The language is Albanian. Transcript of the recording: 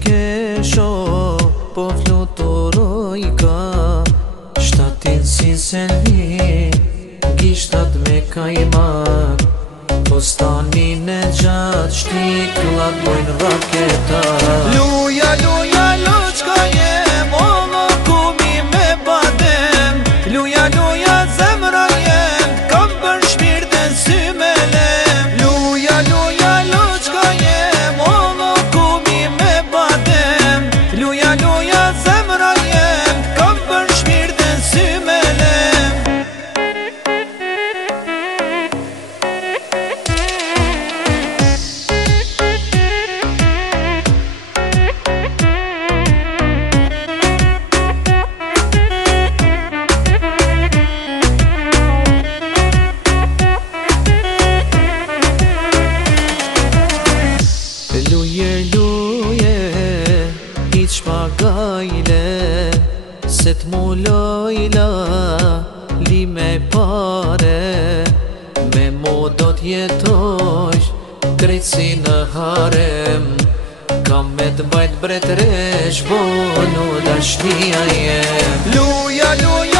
ke sho, po fluturoj ka shtatin si selvi, gishtat me kajmak. Postanin e gjatë shtiklat bojnë raketa. Luja, luja, loqka jem, o më kumi me badem. Luja, luja, zemra jem, kam për shpirtin sy me lem. Luja, luja, loqka jem, o më kumi me badem. Luja, luja, zemra jem, kam për shpirtin sy me lem. Luje, luje, i qpagajle, se t'mulojla, li me pare, me mo do t'jetojsh, krejt si në harem, kam me t'bajt bretresh, bonu dashnia jem. Luja, luja,